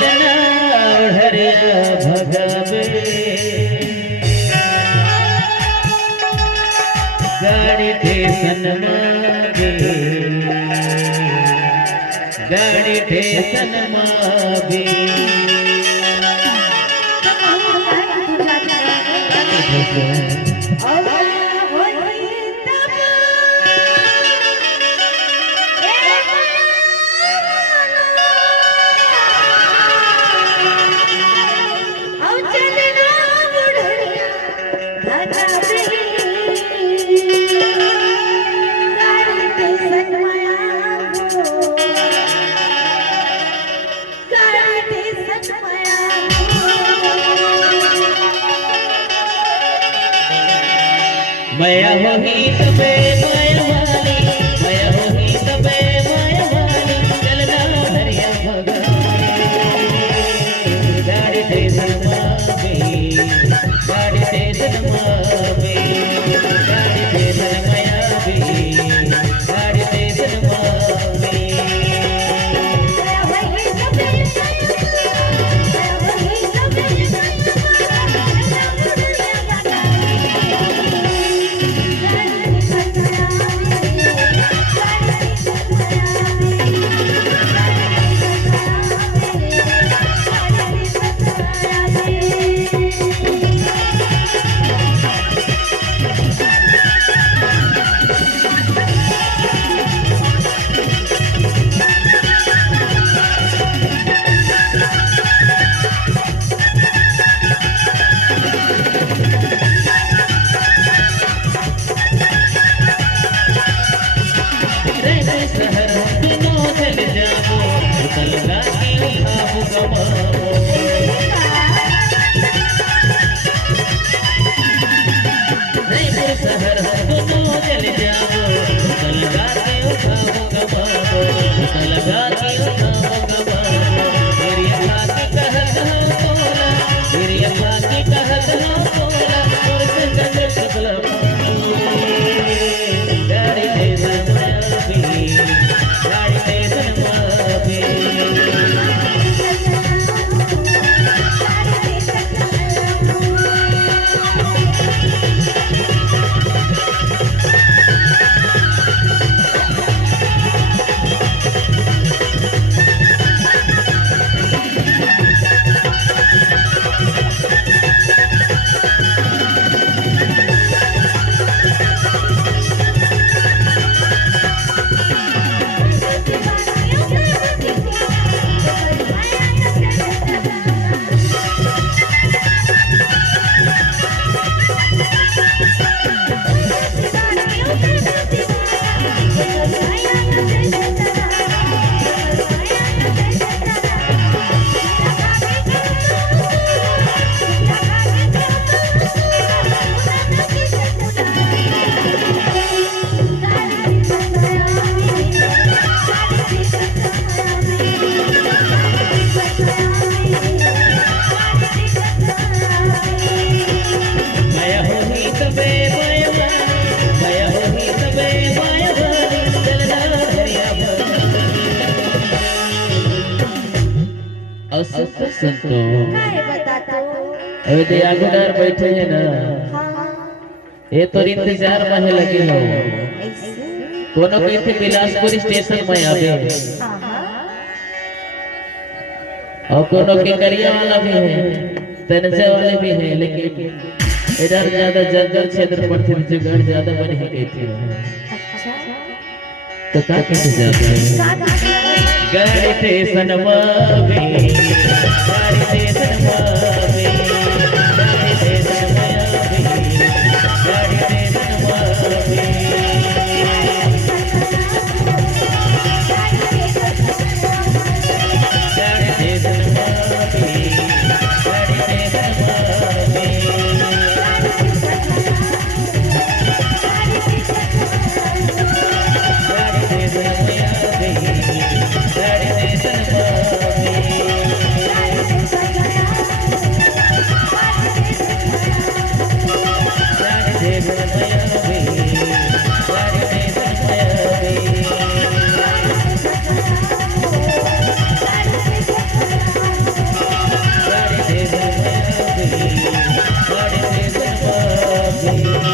चलना ओढ़रिया भगवे गाड़ी ठेसन मागे गाड़ी ठेसन मागे मया होही तबे माया वाली मया होही तबे माया वाली चलना हरिया भगवे गाड़ी ठेसन मागे गाड़ी ठेसन मागे गाड़ी ठेसन माया भी गाड़ी ठेसन मागे संतो अबे आगुदार बैठे है ना ये तो इंतजार में लगे हो कोनो के थे बिलासपुर स्टेशन में आवे और कोनो के करिया वाला भी है तनसे वाले भी है लेकिन इधर ज्यादा जंगल क्षेत्र पड़ते जुगाड़ ज्यादा बने है कहते हैं तो का कैसे जाते हैं गाड़ी स्टेशन मावे गाड़ी स्टेशन मावे गाड़ी स्टेशन मावे गाड़ी स्टेशन मावे गाड़ी स्टेशन मावे गाड़ी स्टेशन मावे गाड़ी स्टेशन मावे जी